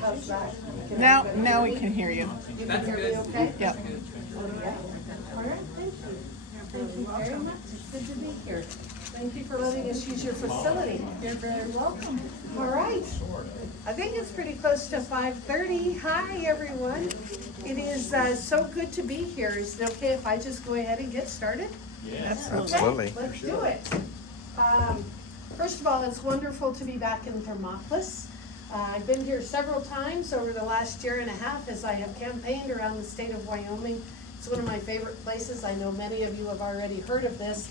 How's that? Now we can hear you. You can hear me okay? Yep. Oh, yeah. All right, thank you. Thank you very much. It's good to be here. Thank you for letting us use your facility. You're very welcome. All right. I think it's pretty close to 5:30. Hi, everyone. It is so good to be here. Is it okay if I just go ahead and get started? Yes. Absolutely. Okay, let's do it. First of all, it's wonderful to be back in Thermopolis. I've been here several times over the last year and a half as I have campaigned around the state of Wyoming. It's one of my favorite places. I know many of you have already heard of this,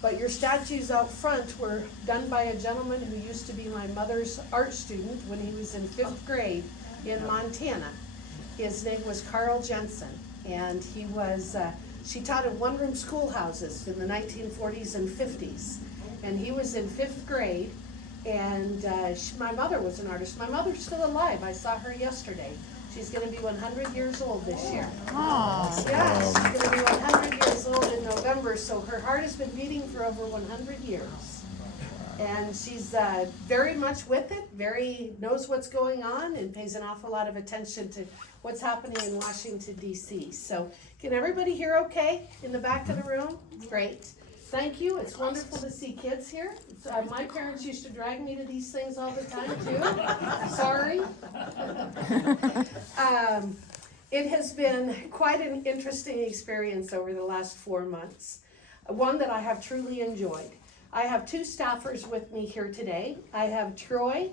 but your statues out front were done by a gentleman who used to be my mother's art student when he was in 5th grade in Montana. His name was Carl Jensen, and he was, she taught in one-room schoolhouses in the 1940s and 50s. And he was in 5th grade, and my mother was an artist. My mother's still alive. I saw her yesterday. She's going to be 100 years old this year. Aww. Yeah, she's going to be 100 years old in November, so her heart has been beating for over 100 years. And she's very much with it, knows what's going on, and pays an awful lot of attention to what's happening in Washington, D.C. So can everybody hear okay in the back of the room? Great. Thank you. It's wonderful to see kids here. My parents used to drag me to these things all the time, too. Sorry. It has been quite an interesting experience over the last 4 months, one that I have truly enjoyed. I have 2 staffers with me here today. I have Troy.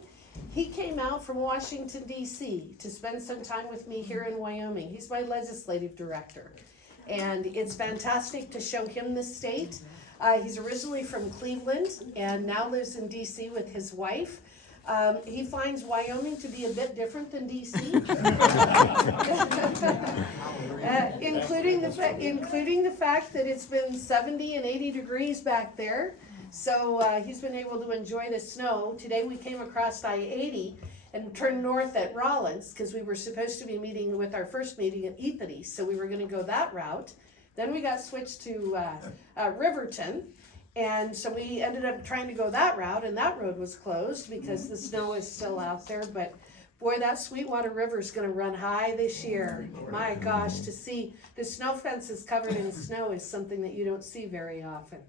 He came out from Washington, D.C. to spend some time with me here in Wyoming. He's my legislative director, and it's fantastic to show him the state. He's originally from Cleveland and now lives in D.C. with his wife. He finds Wyoming to be a bit different than D.C., including the fact that it's been 70 and 80 degrees back there. So he's been able to enjoy the snow. Today we came across I-80 and turned north at Rollins because we were supposed to be meeting with our first meeting at Ethity, so we were going to go that route. Then we got switched to Riverton, and so we ended up trying to go that route, and that road was closed because the snow is still out there. But boy, that Sweetwater River is going to run high this year. My gosh, to see the snow fences covered in snow is something that you don't see very often.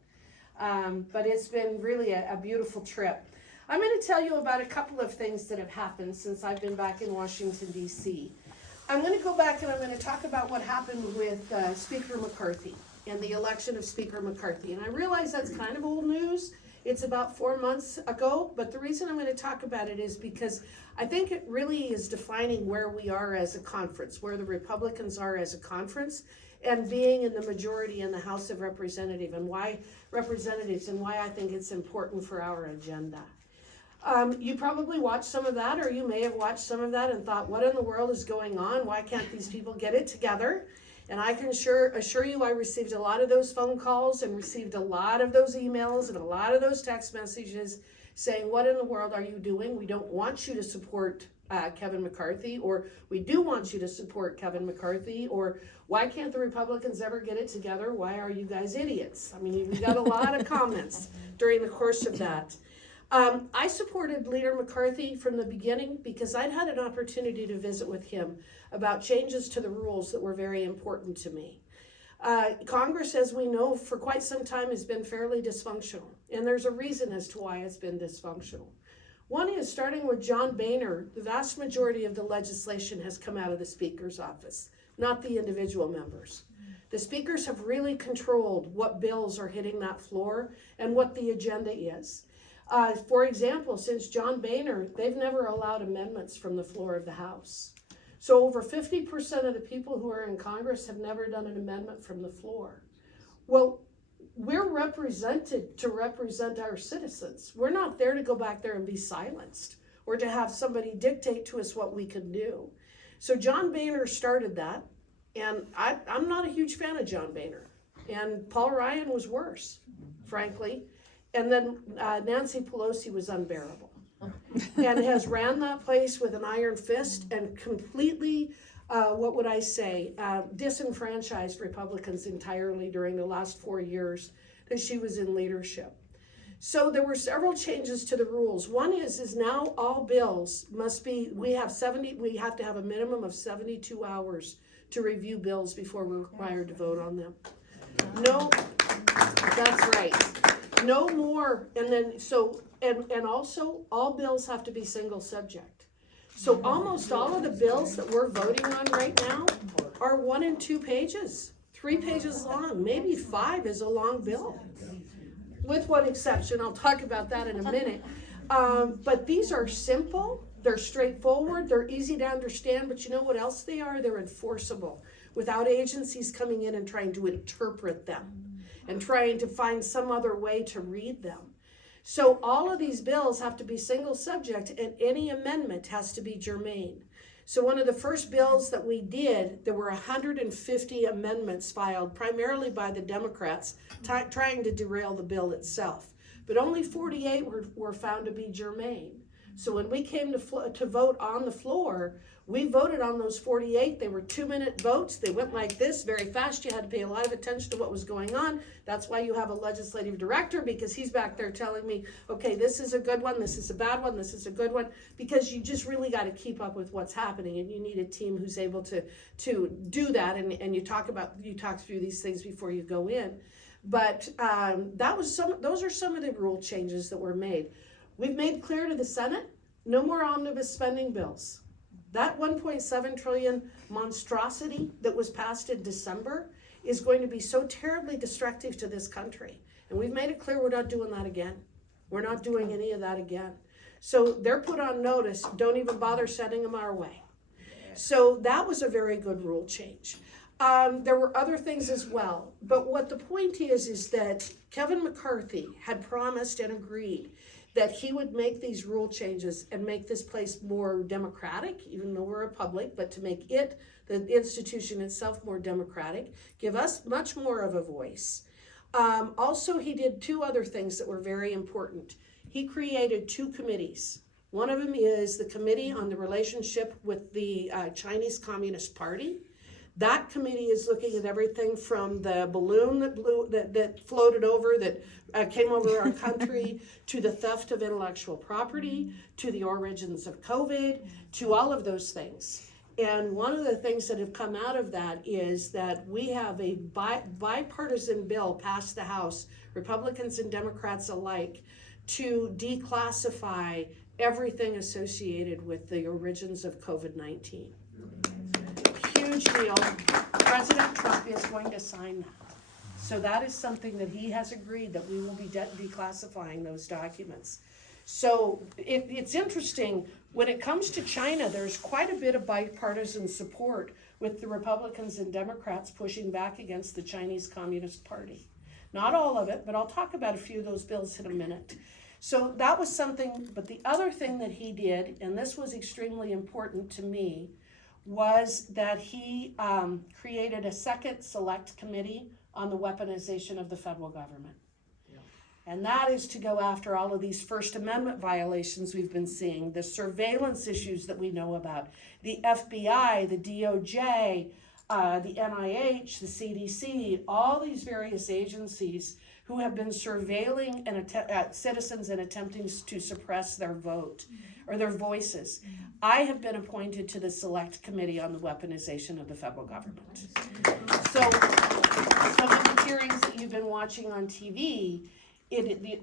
But it's been really a beautiful trip. I'm going to tell you about a couple of things that have happened since I've been back in Washington, D.C. I'm going to go back and I'm going to talk about what happened with Speaker McCarthy and the election of Speaker McCarthy. And I realize that's kind of old news. It's about 4 months ago, but the reason I'm going to talk about it is because I think it really is defining where we are as a conference, where the Republicans are as a conference, and being in the majority in the House of Representatives, and why I think it's important for our agenda. You probably watched some of that, or you may have watched some of that and thought, what in the world is going on? Why can't these people get it together? And I can assure you I received a lot of those phone calls and received a lot of those emails and a lot of those text messages saying, what in the world are you doing? We don't want you to support Kevin McCarthy, or we do want you to support Kevin McCarthy, or why can't the Republicans ever get it together? Why are you guys idiots? I mean, we got a lot of comments during the course of that. I supported Leader McCarthy from the beginning because I'd had an opportunity to visit with him about changes to the rules that were very important to me. Congress, as we know, for quite some time has been fairly dysfunctional, and there's a reason as to why it's been dysfunctional. One is, starting with John Boehner, the vast majority of the legislation has come out of the Speaker's office, not the individual members. The speakers have really controlled what bills are hitting that floor and what the agenda is. For example, since John Boehner, they've never allowed amendments from the floor of the House. So over 50% of the people who are in Congress have never done an amendment from the floor. Well, we're represented to represent our citizens. We're not there to go back there and be silenced or to have somebody dictate to us what we can do. So John Boehner started that, and I'm not a huge fan of John Boehner. And Paul Ryan was worse, frankly. And then Nancy Pelosi was unbearable and has ran that place with an iron fist and completely, disenfranchised Republicans entirely during the last 4 years that she was in leadership. So there were several changes to the rules. One is now all bills must be, we have to have a minimum of 72 hours to review bills before we're required to vote on them. No, that's right. No more, and then, and also, all bills have to be single subject. So almost all of the bills that we're voting on right now are 1 and 2 pages, 3 pages long, maybe 5 is a long bill. With one exception, I'll talk about that in a minute. But these are simple, they're straightforward, they're easy to understand, but you know what else they are? They're enforceable, without agencies coming in and trying to interpret them and trying to find some other way to read them. So all of these bills have to be single subject, and any amendment has to be germane. So one of the first bills that we did, there were 150 amendments filed, primarily by the Democrats, trying to derail the bill itself. But only 48 were found to be germane. So when we came to vote on the floor, we voted on those 48. They were 2-minute votes. They went like this, very fast. You had to pay a lot of attention to what was going on. That's why you have a legislative director, because he's back there telling me, okay, this is a good one, this is a bad one, this is a good one, because you just really got to keep up with what's happening, and you need a team who's able to do that, and you talk through these things before you go in. But those are some of the rule changes that were made. We've made clear to the Senate, no more omnibus spending bills. That 1.7 trillion monstrosity that was passed in December is going to be so terribly destructive to this country. And we've made it clear we're not doing that again. We're not doing any of that again. So they're put on notice, don't even bother sending them our way. So that was a very good rule change. There were other things as well. But what the point is that Kevin McCarthy had promised and agreed that he would make these rule changes and make this place more democratic, even though we're a republic, but to make it, the institution itself, more democratic, give us much more of a voice. Also, he did 2 other things that were very important. He created 2 committees. One of them is the Committee on the Relationship with the Chinese Communist Party. That committee is looking at everything from the balloon that floated over, that came over our country, to the theft of intellectual property, to the origins of COVID, to all of those things. And one of the things that have come out of that is that we have a bipartisan bill passed the House, Republicans and Democrats alike, to declassify everything associated with the origins of COVID-19. Huge deal. President Trump is going to sign that. So that is something that he has agreed that we will be declassifying those documents. So it's interesting, when it comes to China, there's quite a bit of bipartisan support with the Republicans and Democrats pushing back against the Chinese Communist Party. Not all of it, but I'll talk about a few of those bills in a minute. So that was something, but the other thing that he did, and this was extremely important to me, was that he created a second select committee on the weaponization of the federal government. Yeah. And that is to go after all of these First Amendment violations we've been seeing, the surveillance issues that we know about, the FBI, the DOJ, the NIH, the CDC, all these various agencies who have been surveilling citizens and attempting to suppress their vote or their voices. I have been appointed to the Select Committee on the Weaponization of the Federal Government. So some of the hearings that you've been watching on TV,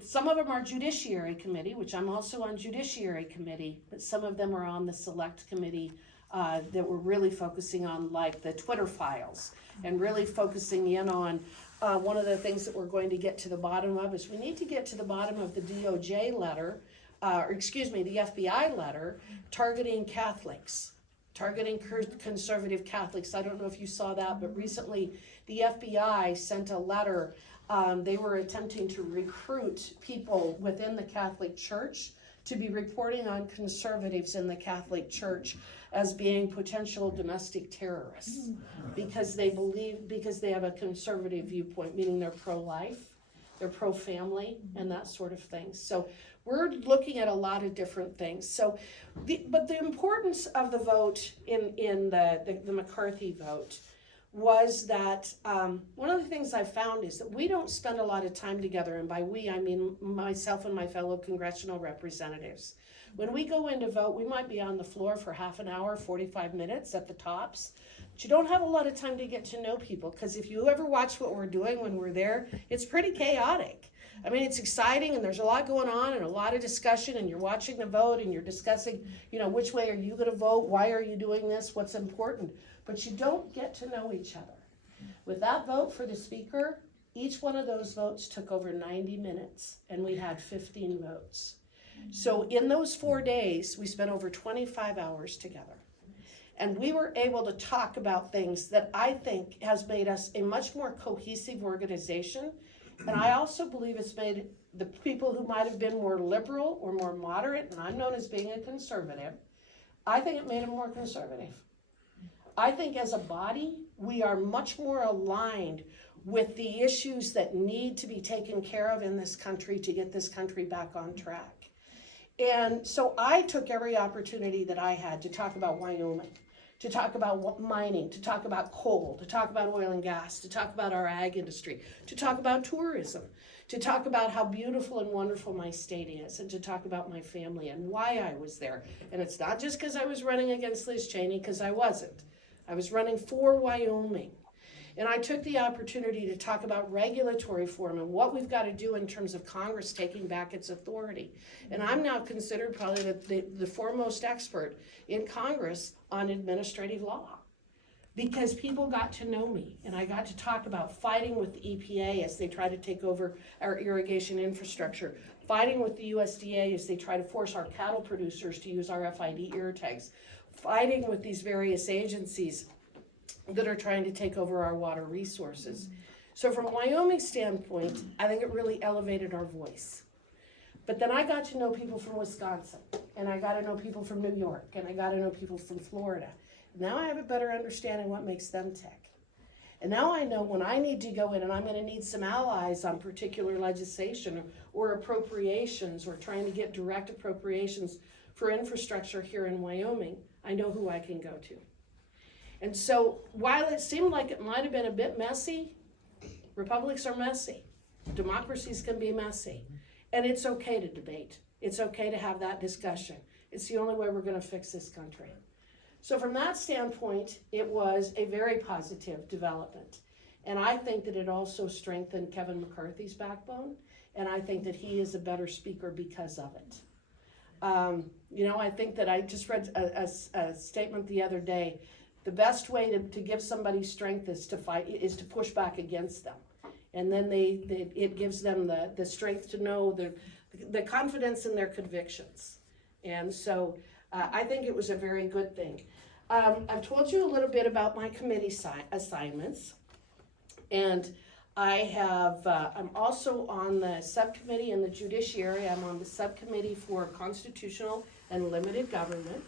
some of them are Judiciary Committee, which I'm also on Judiciary Committee, but some of them are on the Select Committee that we're really focusing on, like the Twitter files, and really focusing in on one of the things that we're going to get to the bottom of is we need to get to the bottom of the DOJ letter, the FBI letter, targeting Catholics, targeting conservative Catholics. I don't know if you saw that, but recently the FBI sent a letter. They were attempting to recruit people within the Catholic Church to be reporting on conservatives in the Catholic Church as being potential domestic terrorists because they have a conservative viewpoint, meaning they're pro-life, they're pro-family, and that sort of thing. So we're looking at a lot of different things. So, but the importance of the vote in the McCarthy vote was that one of the things I found is that we don't spend a lot of time together, and by we I mean myself and my fellow congressional representatives. When we go in to vote, we might be on the floor for half an hour, 45 minutes at the tops, but you don't have a lot of time to get to know people, because if you ever watch what we're doing when we're there, it's pretty chaotic. I mean, it's exciting and there's a lot going on and a lot of discussion, and you're watching the vote and you're discussing, which way are you going to vote? Why are you doing this? What's important? But you don't get to know each other. With that vote for the speaker, each one of those votes took over 90 minutes, and we had 15 votes. So in those 4 days, we spent over 25 hours together. And we were able to talk about things that I think has made us a much more cohesive organization. And I also believe it's made the people who might have been more liberal or more moderate, and I'm known as being a conservative, I think it made them more conservative. I think as a body, we are much more aligned with the issues that need to be taken care of in this country to get this country back on track. And so I took every opportunity that I had to talk about Wyoming, to talk about mining, to talk about coal, to talk about oil and gas, to talk about our ag industry, to talk about tourism, to talk about how beautiful and wonderful my state is, and to talk about my family and why I was there. And it's not just because I was running against Liz Cheney, because I wasn't. I was running for Wyoming. And I took the opportunity to talk about regulatory reform and what we've got to do in terms of Congress taking back its authority. And I'm now considered probably the foremost expert in Congress on administrative law, because people got to know me, and I got to talk about fighting with the EPA as they try to take over our irrigation infrastructure, fighting with the USDA as they try to force our cattle producers to use RFID ear tags, fighting with these various agencies that are trying to take over our water resources. So from a Wyoming standpoint, I think it really elevated our voice. But then I got to know people from Wisconsin, and I got to know people from New York, and I got to know people from Florida. Now I have a better understanding what makes them tick. And now I know when I need to go in and I'm going to need some allies on particular legislation or appropriations, or trying to get direct appropriations for infrastructure here in Wyoming, I know who I can go to. And so while it seemed like it might have been a bit messy, republics are messy. Democracies can be messy. And it's okay to debate. It's okay to have that discussion. It's the only way we're going to fix this country. So from that standpoint, it was a very positive development. And I think that it also strengthened Kevin McCarthy's backbone. And I think that he is a better speaker because of it. I think that I just read a statement the other day. The best way to give somebody strength is to push back against them. And then it gives them the strength to know the confidence in their convictions. And so I think it was a very good thing. I've told you a little bit about my committee assignments. And I'm also on the subcommittee in the judiciary. I'm on the subcommittee for constitutional and limited government.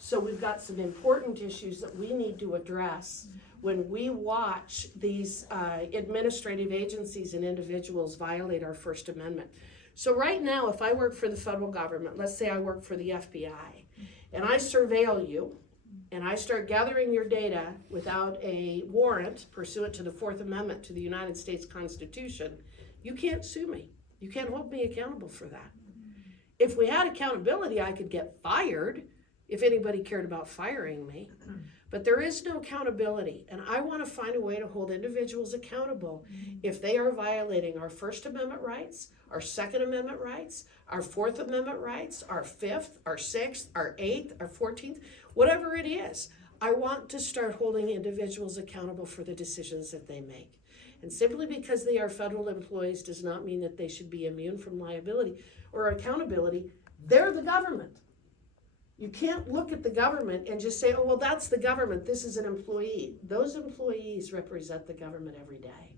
So we've got some important issues that we need to address when we watch these administrative agencies and individuals violate our First Amendment. So right now, if I work for the federal government, let's say I work for the FBI, and I surveil you, and I start gathering your data without a warrant pursuant to the Fourth Amendment to the United States Constitution, you can't sue me. You can't hold me accountable for that. If we had accountability, I could get fired if anybody cared about firing me. But there is no accountability, and I want to find a way to hold individuals accountable if they are violating our First Amendment rights, our Second Amendment rights, our Fourth Amendment rights, our Fifth, our Sixth, our Eighth, our 14th, whatever it is. I want to start holding individuals accountable for the decisions that they make. And simply because they are federal employees does not mean that they should be immune from liability or accountability. They're the government. You can't look at the government and just say, oh, well, that's the government. This is an employee. Those employees represent the government every day.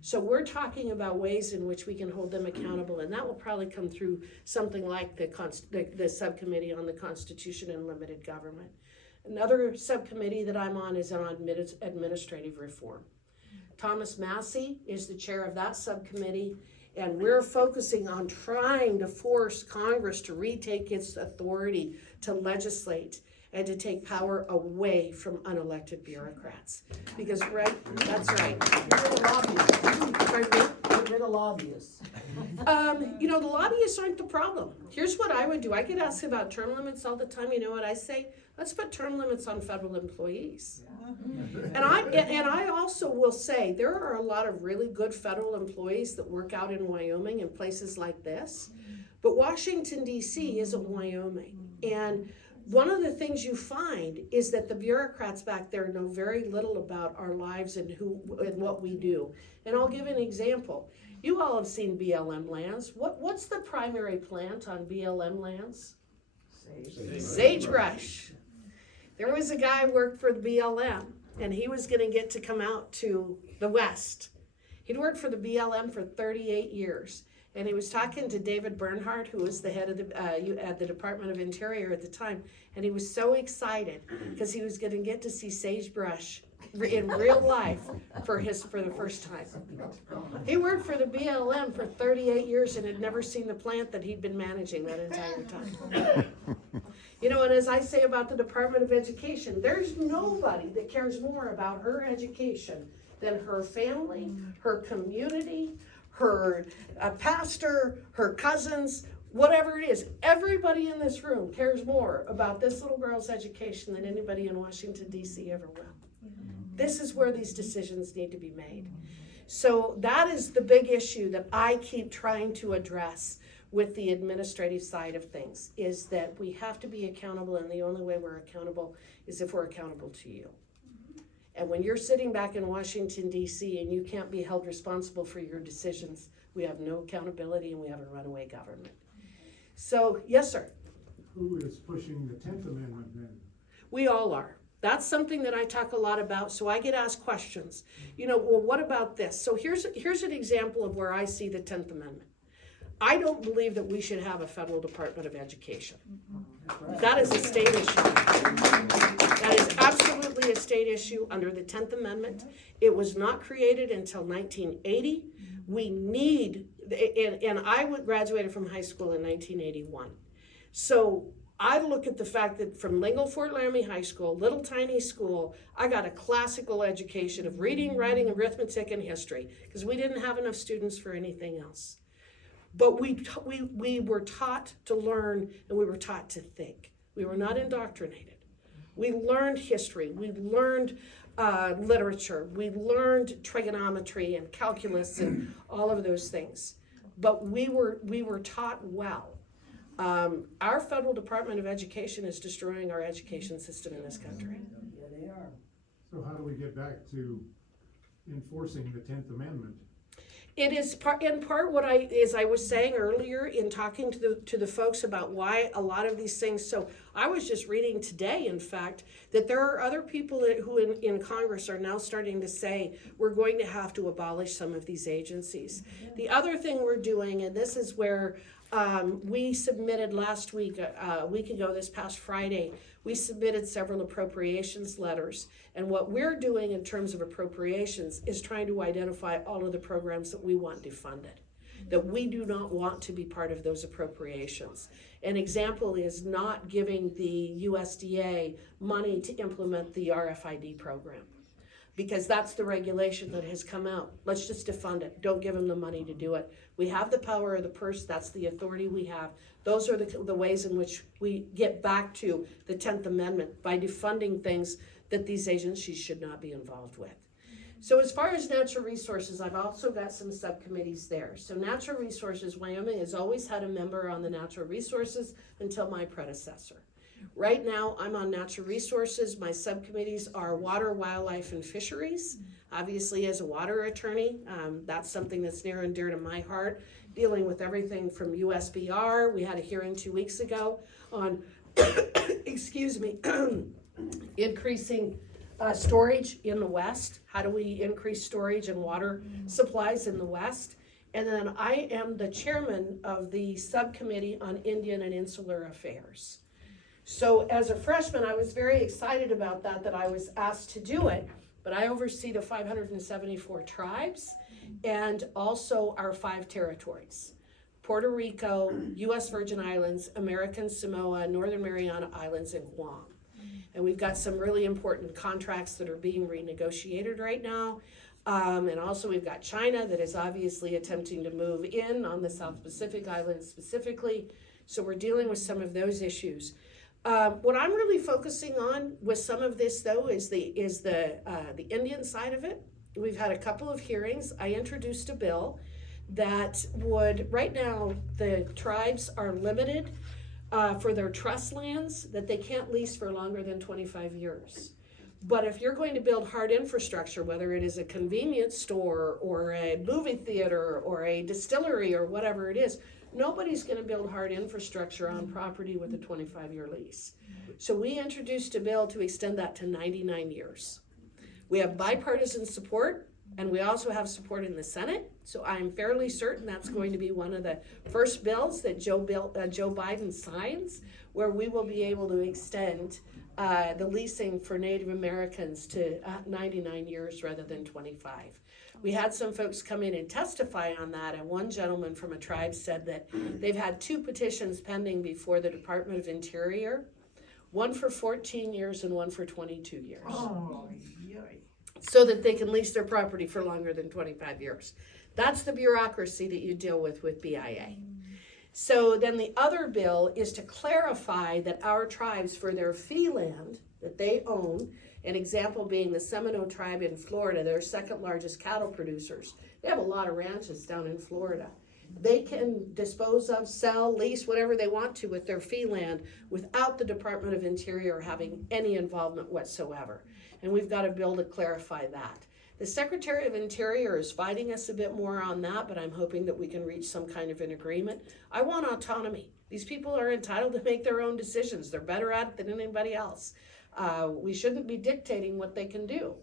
So we're talking about ways in which we can hold them accountable, and that will probably come through something like the subcommittee on the Constitution and limited government. Another subcommittee that I'm on is on administrative reform. Thomas Massey is the chair of that subcommittee, and we're focusing on trying to force Congress to retake its authority to legislate and to take power away from unelected bureaucrats. Because, that's right. Get rid of lobbyists. Pardon me? Get rid of lobbyists. The lobbyists aren't the problem. Here's what I would do. I get asked about term limits all the time. You know what I say? Let's put term limits on federal employees. And I also will say there are a lot of really good federal employees that work out in Wyoming and places like this. But Washington, D.C. isn't Wyoming. And one of the things you find is that the bureaucrats back there know very little about our lives and what we do. And I'll give an example. You all have seen BLM lands. What's the primary plant on BLM lands? Sagebrush. There was a guy who worked for the BLM, and he was going to get to come out to the West. He'd worked for the BLM for 38 years. And he was talking to David Bernhardt, who was the head of at the Department of Interior at the time, and he was so excited because he was going to get to see sagebrush in real life for the first time. He worked for the BLM for 38 years and had never seen the plant that he'd been managing that entire time. And as I say about the Department of Education, there's nobody that cares more about her education than her family, her community, her pastor, her cousins, whatever it is. Everybody in this room cares more about this little girl's education than anybody in Washington, D.C. ever will. This is where these decisions need to be made. So that is the big issue that I keep trying to address with the administrative side of things, is that we have to be accountable, and the only way we're accountable is if we're accountable to you. And when you're sitting back in Washington, D.C., and you can't be held responsible for your decisions, we have no accountability and we have a runaway government. So, yes, sir? Who is pushing the 10th Amendment then? We all are. That's something that I talk a lot about, so I get asked questions. Well, what about this? So here's an example of where I see the 10th Amendment. I don't believe that we should have a federal Department of Education. That is a state issue. That is absolutely a state issue under the 10th Amendment. It was not created until 1980. We need, and I graduated from high school in 1981. So I look at the fact that from Lingle Fort Laramie High School, little tiny school, I got a classical education of reading, writing, arithmetic, and history, because we didn't have enough students for anything else. But we were taught to learn, and we were taught to think. We were not indoctrinated. We learned history. We learned literature. We learned trigonometry and calculus and all of those things. But we were taught well. Our federal Department of Education is destroying our education system in this country. Yeah, they are. So how do we get back to enforcing the 10th Amendment? It is in part what I was saying earlier in talking to the folks about why a lot of these things. So I was just reading today, in fact, that there are other people who in Congress are now starting to say we're going to have to abolish some of these agencies. The other thing we're doing, and this is where we submitted last week, a week ago, this past Friday, we submitted several appropriations letters. And what we're doing in terms of appropriations is trying to identify all of the programs that we want defunded, that we do not want to be part of those appropriations. An example is not giving the USDA money to implement the RFID program, because that's the regulation that has come out. Let's just defund it. Don't give them the money to do it. We have the power of the purse. That's the authority we have. Those are the ways in which we get back to the 10th Amendment, by defunding things that these agencies should not be involved with. So as far as natural resources, I've also got some subcommittees there. So natural resources, Wyoming has always had a member on the natural resources until my predecessor. Right now, I'm on natural resources. My subcommittees are water, wildlife, and fisheries. Obviously, as a water attorney, that's something that's near and dear to my heart, dealing with everything from USBR. We had a hearing 2 weeks ago on, excuse me, increasing storage in the West. How do we increase storage and water supplies in the West? And then I am the chairman of the subcommittee on Indian and Insular Affairs. So as a freshman, I was very excited about that I was asked to do it, but I oversee the 574 tribes and also our 5 territories: Puerto Rico, U.S. Virgin Islands, American Samoa, Northern Mariana Islands, and Guam. And we've got some really important contracts that are being renegotiated right now. And also we've got China that is obviously attempting to move in on the South Pacific Islands specifically. So we're dealing with some of those issues. What I'm really focusing on with some of this though is the Indian side of it. We've had a couple of hearings. I introduced a bill that would, right now, the tribes are limited for their trust lands that they can't lease for longer than 25 years. But if you're going to build hard infrastructure, whether it is a convenience store or a movie theater or a distillery or whatever it is, nobody's going to build hard infrastructure on property with a 25-year lease. So we introduced a bill to extend that to 99 years. We have bipartisan support, and we also have support in the Senate. So I'm fairly certain that's going to be one of the first bills that Joe Biden signs, where we will be able to extend the leasing for Native Americans to 99 years rather than 25. We had some folks come in and testify on that, and one gentleman from a tribe said that they've had 2 petitions pending before the Department of Interior, one for 14 years and one for 22 years. Oh, So that they can lease their property for longer than 25 years. That's the bureaucracy that you deal with BIA. So then the other bill is to clarify that our tribes, for their fee land that they own, an example being the Seminole tribe in Florida, they're second largest cattle producers. They have a lot of ranches down in Florida. They can dispose of, sell, lease, whatever they want to with their fee land without the Department of Interior having any involvement whatsoever. And we've got a bill to clarify that. The Secretary of Interior is fighting us a bit more on that, but I'm hoping that we can reach some kind of an agreement. I want autonomy. These people are entitled to make their own decisions. They're better at it than anybody else. We shouldn't be dictating what they can do.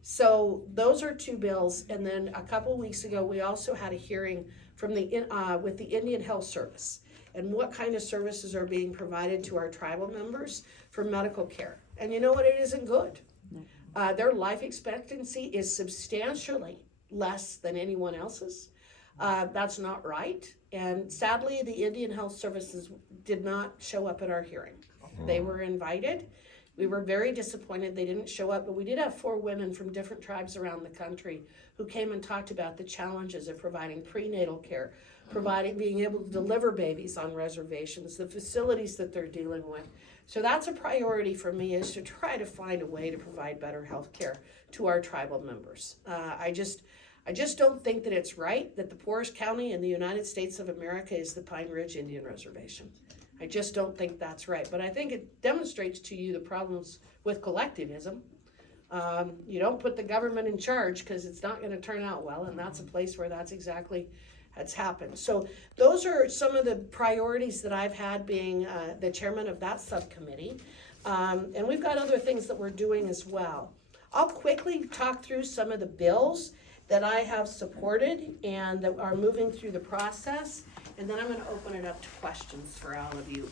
So those are 2 bills. And then a couple weeks ago, we also had a hearing from with the Indian Health Service and what kind of services are being provided to our tribal members for medical care. And you know what? It isn't good. Their life expectancy is substantially less than anyone else's. That's not right. And sadly, the Indian Health Services did not show up at our hearing. They were invited. We were very disappointed they didn't show up, but we did have 4 women from different tribes around the country who came and talked about the challenges of providing prenatal care, being able to deliver babies on reservations, the facilities that they're dealing with. So that's a priority for me, is to try to find a way to provide better health care to our tribal members. I just don't think that it's right that the poorest county in the United States of America is the Pine Ridge Indian Reservation. I just don't think that's right. But I think it demonstrates to you the problems with collectivism. You don't put the government in charge because it's not going to turn out well, and that's a place where that's exactly has happened. So those are some of the priorities that I've had being the chairman of that subcommittee. And we've got other things that we're doing as well. I'll quickly talk through some of the bills that I have supported and that are moving through the process. And then I'm going to open it up to questions for all of you.